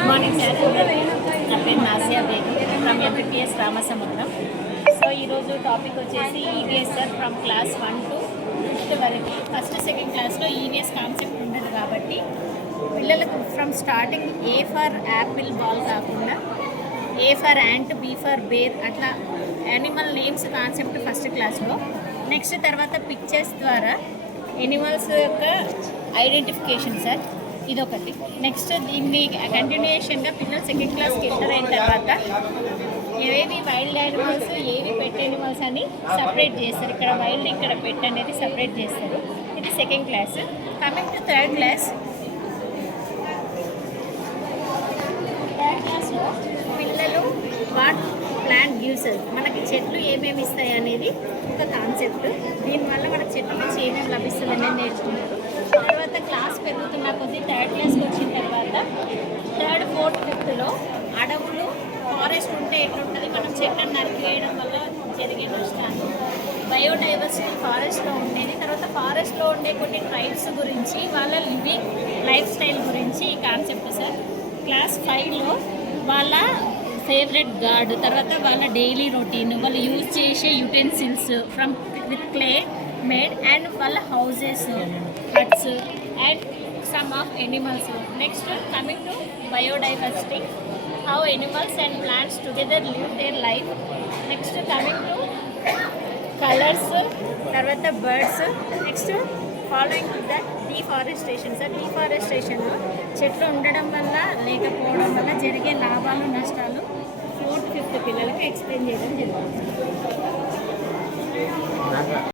Good morning sir. నా పేరు Nasiya Begum from MPPS Ramasamudram. So ఈరోజు టాపిక్ వచ్చేసి EVS sir from class 1 to 5th వరకు. ఫస్ట్ సెకండ్ క్లాస్లో ఈవీఎస్ కాన్సెప్ట్ ఉండదు కాబట్టి పిల్లలకు from starting A for apple ball కాకుండా A for ant, B for bear అట్లా యానిమల్ నేమ్స్ కాన్సెప్ట్ ఫస్ట్ క్లాస్లో. నెక్స్ట్ తర్వాత పిక్చర్స్ ద్వారా ఎనిమల్స్ యొక్క ఐడెంటిఫికేషన్ సార్, ఇదొకటి. నెక్స్ట్ దీన్ని కంటిన్యూషన్గా పిల్లలు సెకండ్ క్లాస్కి ఎంటర్ అయిన తర్వాత ఏవి వైల్డ్ యానిమల్స్, ఏవి పెట్ యానిమల్స్ అని సపరేట్ చేస్తారు. ఇక్కడ వైల్డ్, ఇక్కడ పెట్ అనేది సపరేట్ చేస్తారు. ఇది second class. Coming to third క్లాస్లో పిల్లలు వాట్ ప్లాంట్ గివ్స్, మనకి చెట్లు ఏమేమి ఇస్తాయి అనేది ఒక కాన్సెప్ట్. దీనివల్ల మనకు చెట్ల నుంచి ఏమేమి లభిస్తుంది అనేది నేర్చుకుంటారు. తర్వాత క్లాస్ పెరుగుతున్న కొద్దీ థర్డ్ క్లాస్కి వచ్చిన తర్వాత థర్డ్, ఫోర్త్, ఫిఫ్త్లో అడవులు, ఫారెస్ట్ ఉంటే ఎట్లుంటుంది, మనం చెట్లను నరికివేయడం వల్ల జరిగే నష్టాలు, బయోడైవర్సిటీ ఫారెస్ట్లో ఉండేది. తర్వాత ఫారెస్ట్లో ఉండే కొన్ని ట్రైబ్స్ గురించి, వాళ్ళ లివింగ్ లైఫ్ స్టైల్ గురించి ఈ కాన్సెప్ట్ సార్. క్లాస్ 5లో వాళ్ళ ఫేవరెట్ గార్డ్, తర్వాత వాళ్ళ డైలీ రొటీన్, వాళ్ళు యూజ్ చేసే utensils from with clay made, and వాళ్ళ houses, huts, and some of animals. Next coming to biodiversity, how animals and plants together live their life. Next coming to colours, తర్వాత birds. Next following the deforestation sir. డీఫారెస్టేషన్లో చెట్లు ఉండడం వల్ల లేకపోవడం వల్ల జరిగే లాభాలు, నష్టాలు 4th, 5th పిల్లలకి ఎక్స్ప్లెయిన్ చేయడం జరుగుతుంది.